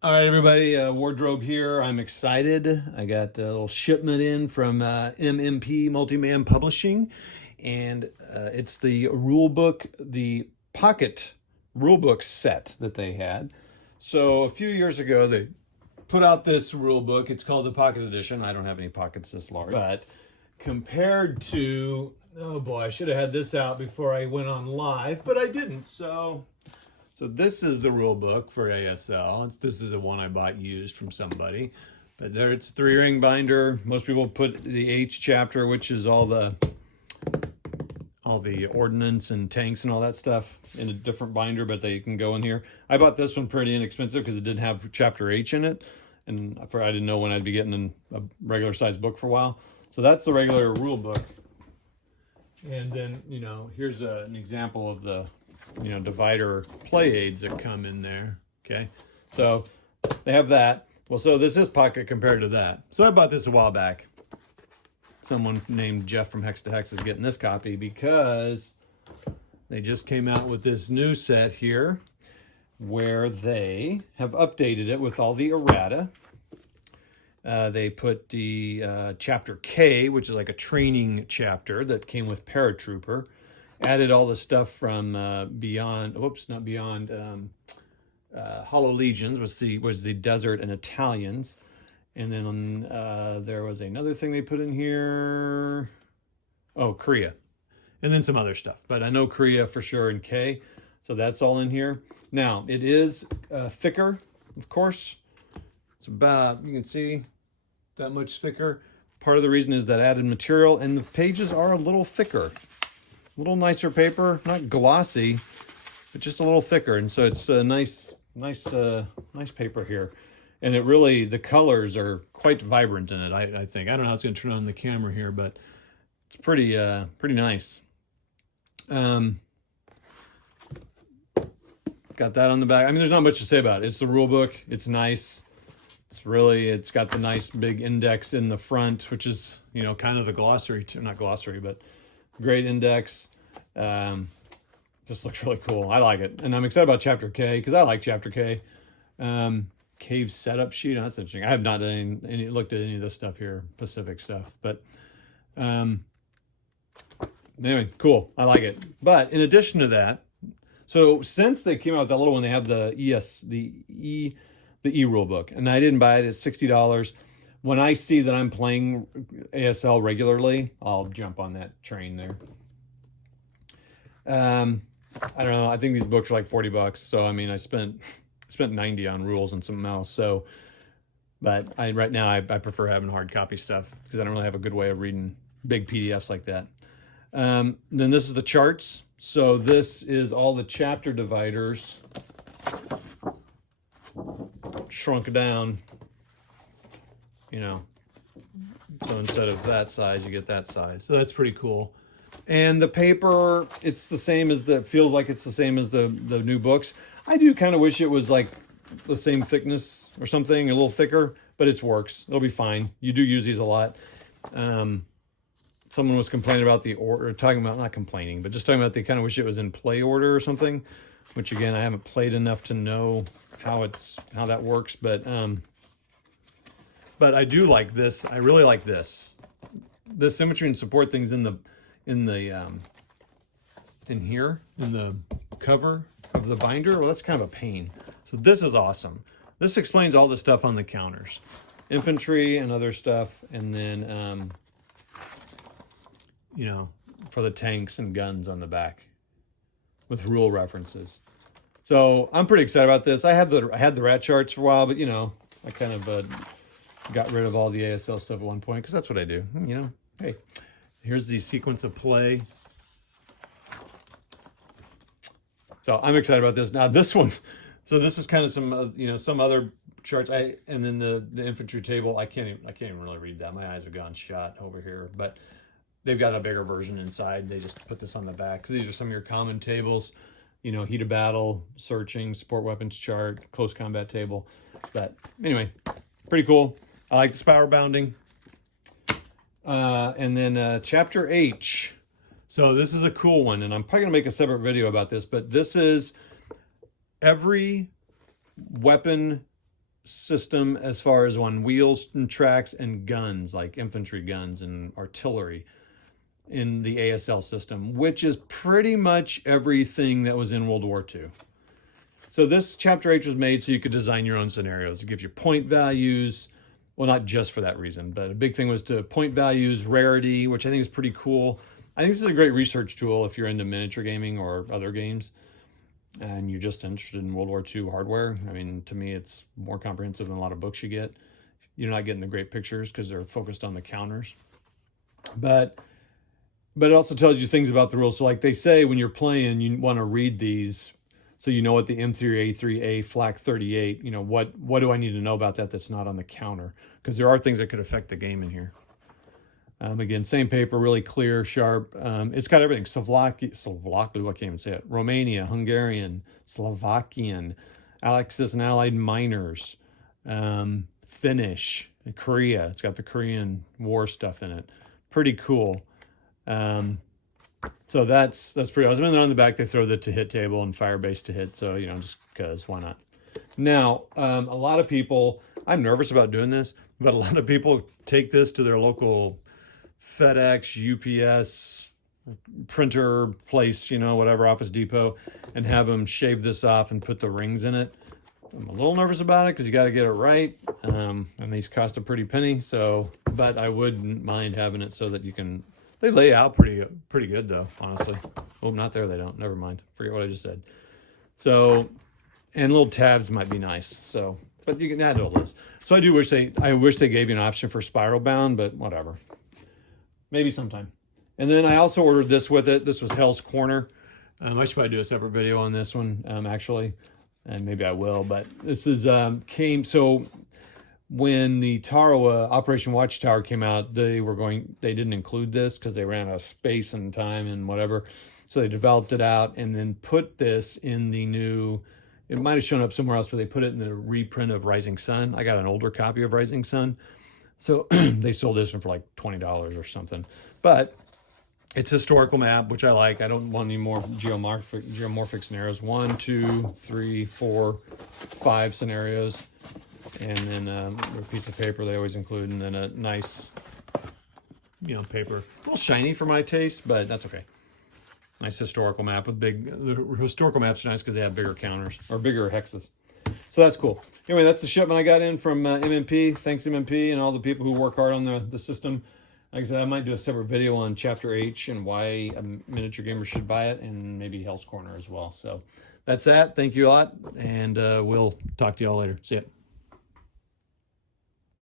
All right, everybody, wardrobe here. I'm excited. I got a little shipment in from MMP Multiman Publishing, and it's the Rulebook, the Pocket Rulebook set that they had. So a few years ago, they put out this rulebook. It's called the Pocket Edition. I don't have any pockets this large, but compared to, oh boy, I should have had this out before I went on live, but I didn't. So this is the rule book for ASL. This is a one I bought used from somebody. But there it's a 3-ring binder. Most people put the H chapter, which is all the ordnance and tanks and all that stuff, in a different binder, but they can go in here. I bought this one pretty inexpensive because it didn't have chapter H in it. And I didn't know when I'd be getting a regular size book for a while. So that's the regular rule book. And then, here's an example of the divider play aids that come in there. Okay, so they have that. Well, so this is pocket compared to that. So I bought this a while back. Someone named Jeff from Hex to Hex is getting this copy because they just came out with this new set here where they have updated it with all the errata. They put the chapter K, which is like a training chapter that came with Paratrooper. Added all the stuff from Beyond, not Beyond, Hollow Legions was the Desert and Italians. And then there was another thing they put in here. Oh, Korea. And then some other stuff. But I know Korea for sure and K. So that's all in here. Now, it is thicker, of course. It's about, you can see, that much thicker. Part of the reason is that added material, and the pages are a little thicker. A little nicer paper, not glossy, but just a little thicker. And so it's a nice paper here. And it really, the colors are quite vibrant in it, I think. I don't know how it's going to turn on the camera here, but it's pretty nice. Got that on the back. I mean, there's not much to say about it. It's the rule book. It's nice. It's got the nice big index in the front, which is, kind of the glossary, not glossary, but great index. Just looks really cool. I like it. And I'm excited about chapter K because I like chapter K. Cave setup sheet. Oh, that's interesting. I have not done looked at any of this stuff here, Pacific stuff, but anyway, cool. I like it. But in addition to that, so since they came out with that little one, they have the E rule book, and I didn't buy it. It's $60. When I see that I'm playing ASL regularly, I'll jump on that train there. I don't know. I think these books are like $40. So I mean, I spent 90 on rules and something else. So, but right now I prefer having hard copy stuff because I don't really have a good way of reading big PDFs like that. Then this is the charts. So this is all the chapter dividers shrunk down. So instead of that size, you get that size. So that's pretty cool. And the paper, it's the same as feels like it's the same as the new books. I do kind of wish it was like the same thickness or something, a little thicker, but it works. It'll be fine. You do use these a lot. Someone was complaining about the order, not complaining, but just talking about they kind of wish it was in play order or something, which again, I haven't played enough to know how that works, but I do like this. I really like this. The symmetry and support things in here in the cover of the binder. Well, that's kind of a pain. So this is awesome. This explains all the stuff on the counters, infantry and other stuff, and then for the tanks and guns on the back with rule references. So I'm pretty excited about this. I had the rat charts for a while, but I kind of got rid of all the ASL stuff at one point because that's what I do. Hey, here's the sequence of play. So I'm excited about this. Now this one, so this is kind of some some other charts. And then the infantry table. I can't even really read that. My eyes have gone shut over here. But they've got a bigger version inside. They just put this on the back. So these are some of your common tables. Heat of battle, searching, support weapons chart, close combat table. But anyway, pretty cool. I like the spiral bounding. And then chapter H. So this is a cool one, and I'm probably going to make a separate video about this, but this is every weapon system as far as on wheels and tracks and guns, like infantry guns and artillery in the ASL system, which is pretty much everything that was in World War II. So this Chapter H was made so you could design your own scenarios. It gives you point values. Well, not just for that reason, but a big thing was to point values, rarity, which I think is pretty cool. I think this is a great research tool if you're into miniature gaming or other games and you're just interested in World War II hardware. I mean, to me, it's more comprehensive than a lot of books you get. You're not getting the great pictures because they're focused on the counters. But it also tells you things about the rules. So like they say, when you're playing, you want to read these so you know what the M3, A3, A, Flak 38, you know, what do I need to know about that that's not on the counter? Because there are things that could affect the game in here. Again, same paper, really clear, sharp. It's got everything. Slovakia, I can't even say it. Romania, Hungarian, Slovakian, Axis and Allied miners, Finnish, and Korea. It's got the Korean War stuff in it. Pretty cool. So that's pretty awesome. And then on the back, they throw the to hit table and Firebase to hit. So, you know, just because, why not? Now, a lot of people, I'm nervous about doing this, but a lot of people take this to their local FedEx, UPS, printer place, you know, whatever, Office Depot, and have them shave this off and put the rings in it. I'm a little nervous about it because you got to get it right. And these cost a pretty penny. So, but I wouldn't mind having it so that you can, they lay out pretty good though, honestly. Oh, not there. They don't. Never mind. Forget what I just said. So, and little tabs might be nice. So, but you can add all this. So I wish they gave you an option for spiral bound, but whatever. Maybe sometime. And then I also ordered this with it. This was Hell's Corner. I should probably do a separate video on this one, actually. And maybe I will, but this is, so when the Tarawa Operation Watchtower came out, they didn't include this because they ran out of space and time and whatever. So they developed it out and then put this in the new, it might have shown up somewhere else, but they put it in the reprint of Rising Sun. I got an older copy of Rising Sun. So they sold this one for like $20 or something. But it's historical map, which I like. I don't want any more geomorphic scenarios. 1, 2, 3, 4, 5 scenarios. And then a piece of paper they always include, and then a nice, you know, paper. A little shiny for my taste, but that's okay. Nice historical map with the historical maps are nice because they have bigger counters or bigger hexes. So that's cool. Anyway, that's the shipment I got in from MMP. Thanks, MMP, and all the people who work hard on the system. Like I said, I might do a separate video on Chapter H and why a miniature gamer should buy it, and maybe Hell's Corner as well. So that's that. Thank you a lot, and we'll talk to y'all later. See ya.